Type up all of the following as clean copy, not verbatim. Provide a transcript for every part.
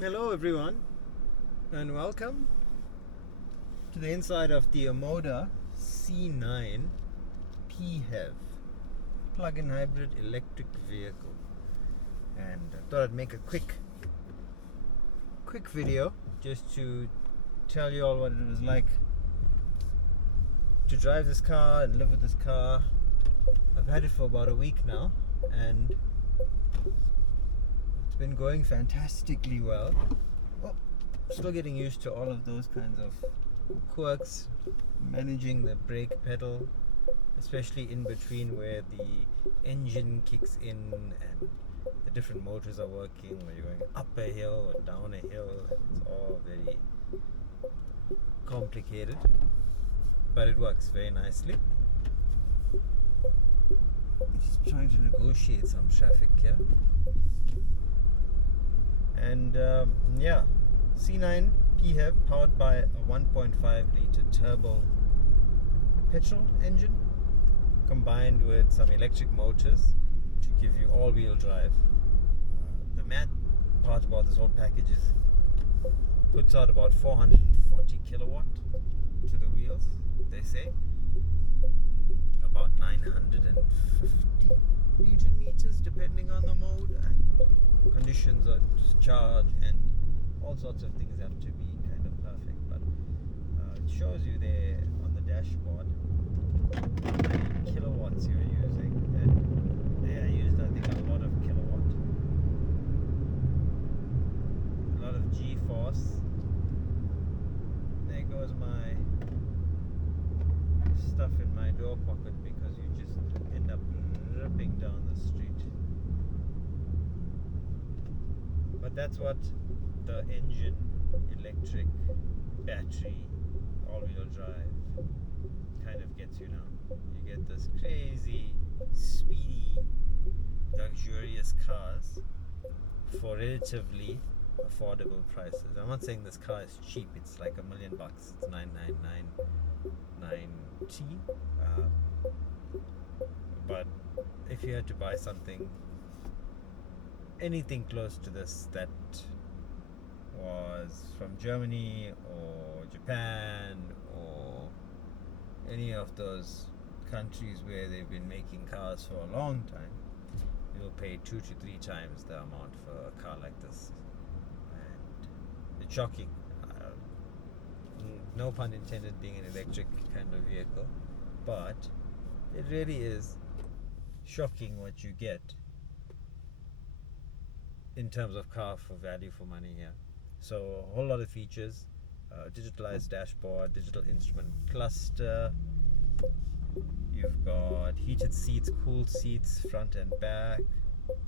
Hello everyone and welcome to the inside of the Omoda C9 PHEV plug-in hybrid electric vehicle. And I thought I'd make a quick video just to tell you all what it was like to drive this car and live with this car. I've had it for about a week now and it's been going fantastically well. Still getting used to all of those kinds of quirks, managing the brake pedal, especially in between where the engine kicks in and the different motors are working, where you're going up a hill or down a hill. It's all very complicated, but it works very nicely. I'm just trying to negotiate some traffic here. And C9 PHEV powered by a 1.5 litre turbo petrol engine combined with some electric motors to give you all-wheel drive. The mad part about this whole package is puts out about 440 kilowatt to the wheels, they say. About 950 Newton meters depending on the mode and conditions of charge, and all sorts of things have to be kind of perfect, but it shows you there on the dashboard how many kilowatts you're using, and they are used, I think, a lot of kilowatt, a lot of G-force. There goes my stuff in my door pocket because you just end up ripping down the street. But that's what the engine, electric, battery, all-wheel drive kind of gets you now. You get this crazy, speedy, luxurious cars for relatively affordable prices. I'm not saying this car is cheap. It's like $1 million. It's 999.90. But if you had to buy something, anything close to this that was from Germany or Japan or any of those countries where they've been making cars for a long time, you'll pay 2 to 3 times the amount for a car like this. And it's shocking. No pun intended, being an electric kind of vehicle, but it really is shocking what you get in terms of car for value for money here. So a whole lot of features, digitalized dashboard, digital instrument cluster, you've got heated seats, cooled seats, front and back,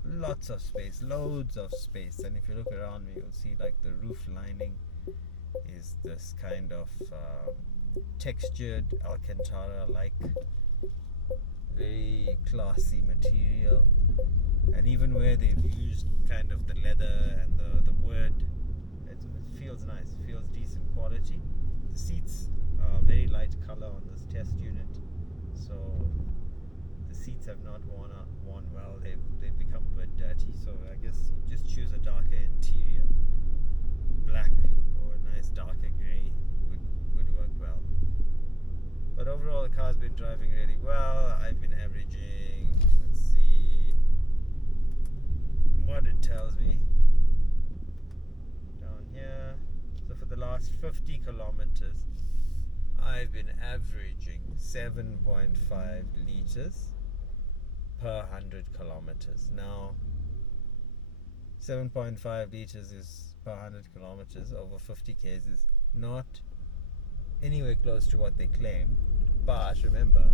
lots of space, loads of space. And if you look around me, you'll see like the roof lining is this kind of textured Alcantara like very classy material. And even where they've used kind of the leather and the wood, it feels nice, feels decent quality. The seats are very light color on this test unit, so the seats have not worn well. They've become a bit dirty, so I guess you just choose a darker interior. Black or a nice darker grey would work well. But overall, the car's been driving really well. I've been averaging, let's see what it tells me down here. So for the last 50 kilometers, I've been averaging 7.5 liters per 100 kilometers. Now, 7.5 liters is per 100 kilometers over 50 k's is not anywhere close to what they claim. But remember,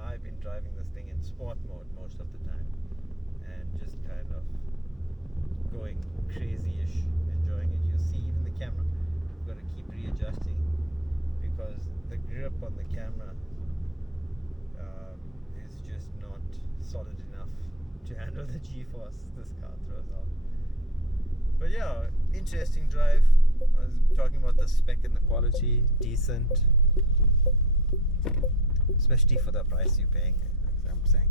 I've been driving this thing in sport mode most of the time and just kind of going crazy-ish, enjoying it. You'll see even the camera, I've got to keep readjusting because the grip on the camera is just not solid enough to handle the G-force this car throws out. But yeah, interesting drive. I was talking about the spec and the quality, decent, especially for the price you're paying. Like I'm saying,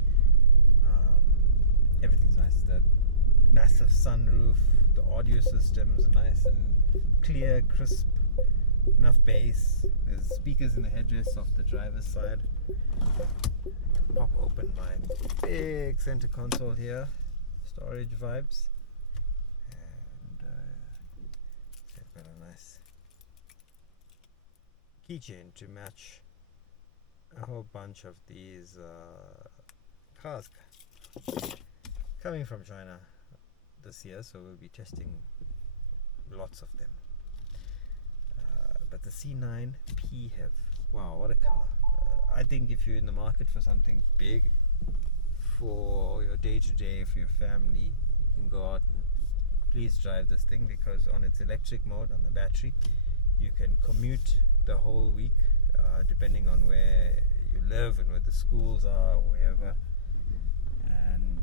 everything's nice. The massive sunroof. The audio system's nice and clear, crisp, enough bass. There's speakers in the headrest off the driver's side. Pop open my big center console here, storage vibes, and I've got a nice keychain to match a whole bunch of these cars coming from China this year, so we'll be testing lots of them. But the C9 PHEV, wow, what a car. I think if you're in the market for something big for your day-to-day, for your family, you can go out and please drive this thing, because on its electric mode, on the battery, you can commute the whole week, depending on where you live and where the schools are or wherever, and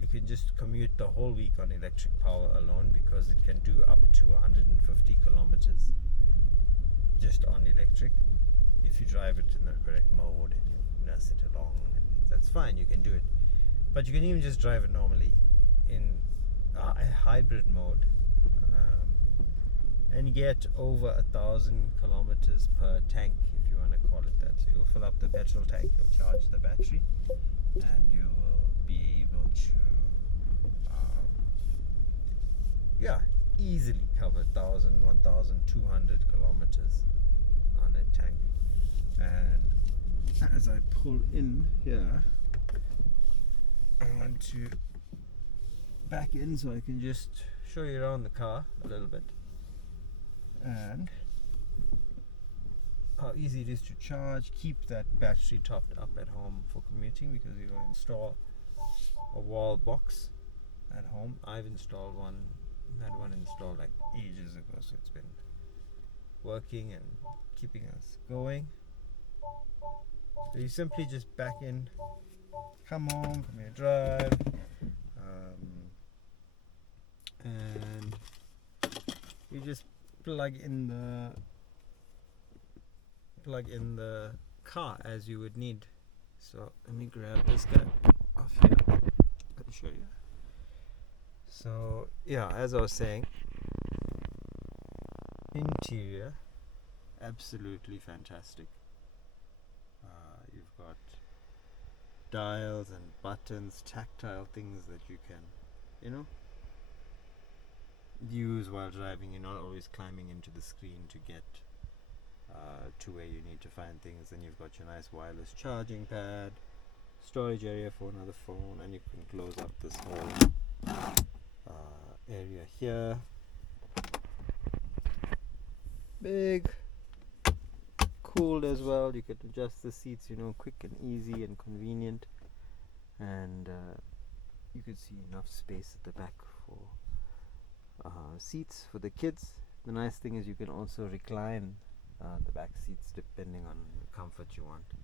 you can just commute the whole week on electric power alone, because it can do up to 150 kilometers just on electric if you drive it in the correct mode and you nurse it along, and that's fine, you can do it. But you can even just drive it normally in a hybrid mode, and get over 1,000 kilometers per tank, if you want to call it that. So you'll fill up the petrol tank, you'll charge the battery, and you will be able to easily cover 1,200 kilometers on a tank. And as I pull in here, I want to back in so I can just show you around the car a little bit, and how easy it is to charge. Keep that battery topped up at home for commuting, because you will install a wall box at home. I've installed one, had one installed like ages ago, so it's been working and keeping us going. So you simply just back in, come home from your drive, and you just plug in the car as you would need. So let me grab this guy off here. Let me show you. So yeah, as I was saying, interior absolutely fantastic. You've got dials and buttons, tactile things that you can, use while driving. You're not always climbing into the screen to get to where you need to find things. Then you've got your nice wireless charging pad, storage area for another phone, and you can close up this whole area here. Big, cooled as well. You can adjust the seats, quick and easy and convenient, and you can see enough space at the back for seats for the kids. The nice thing is you can also recline the back seats depending on the comfort you want.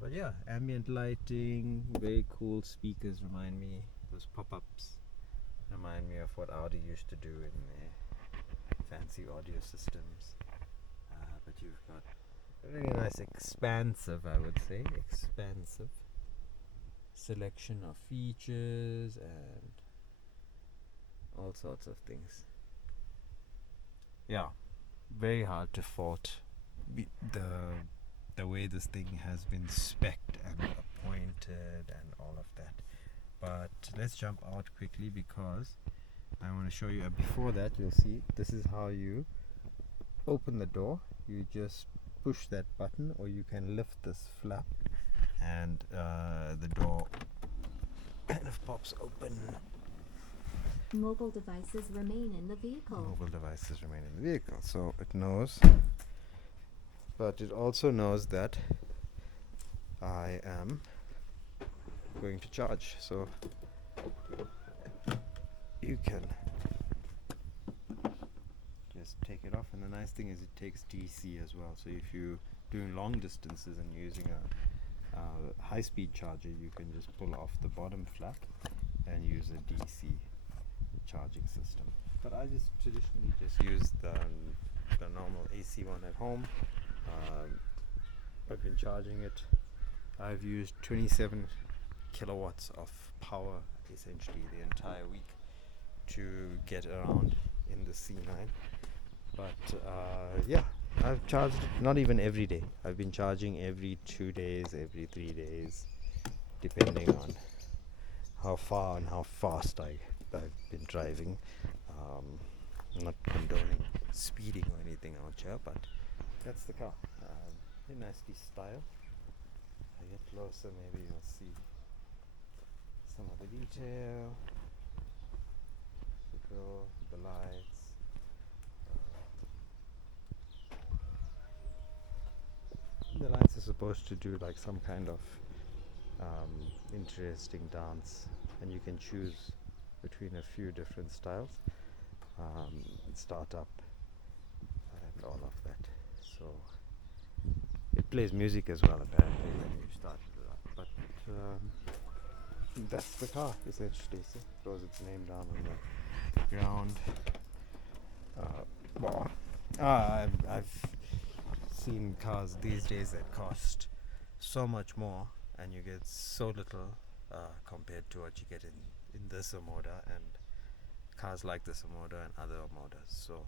But yeah, ambient lighting, very cool speakers. Those pop-ups remind me of what Audi used to do in their fancy audio systems. But you've got a really nice expansive selection of features and all sorts of things. Yeah, very hard to fault the way this thing has been spec'd and appointed and all of that. But let's jump out quickly, because I want to show you. Before that, you'll see this is how you open the door. You just push that button, or you can lift this flap, and the door kind of pops open. Mobile devices remain in the vehicle. So it knows, but it also knows that I am going to charge. So you can just take it off, and the nice thing is it takes DC as well. So if you're doing long distances and using a high-speed charger, you can just pull off the bottom flap and use a DC charging system. But I just traditionally just use the normal AC one at home. I've been charging it. I've used 27 kilowatts of power essentially the entire week, to get around in the C9. But yeah, I've charged it not even every day. I've been charging every 2 days, every 3 days, depending on how far and how fast I've been driving. I'm not condoning speeding or anything out here, but that's the car. In nicely style. I get closer, maybe you'll see some of the detail, the grill, the lights. The lights are supposed to do like some kind of interesting dance, and you can choose between a few different styles, startup and all of that. So it plays music as well apparently when you start it up. But that's the car essentially. So throws its name down on the ground. I've seen cars these days that cost so much more, and you get so little compared to what you get in this Amoda and cars like this Amoda and other Amodas. So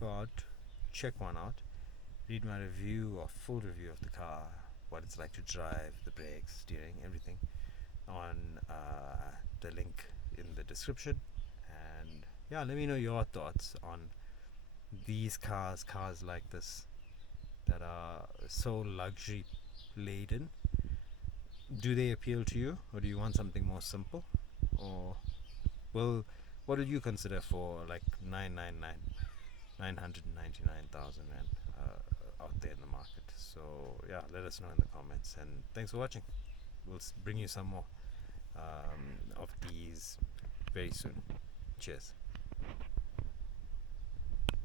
go out, check one out, read my review or full review of the car, what it's like to drive, the brakes, steering, everything on the link in the description. And yeah, let me know your thoughts on these cars like this that are so luxury laden. Do they appeal to you, or do you want something more simple? Or well, what would you consider for like 999,000 rand out there in the market? So yeah, let us know in the comments, and thanks for watching. We'll bring you some more of these very soon. Cheers.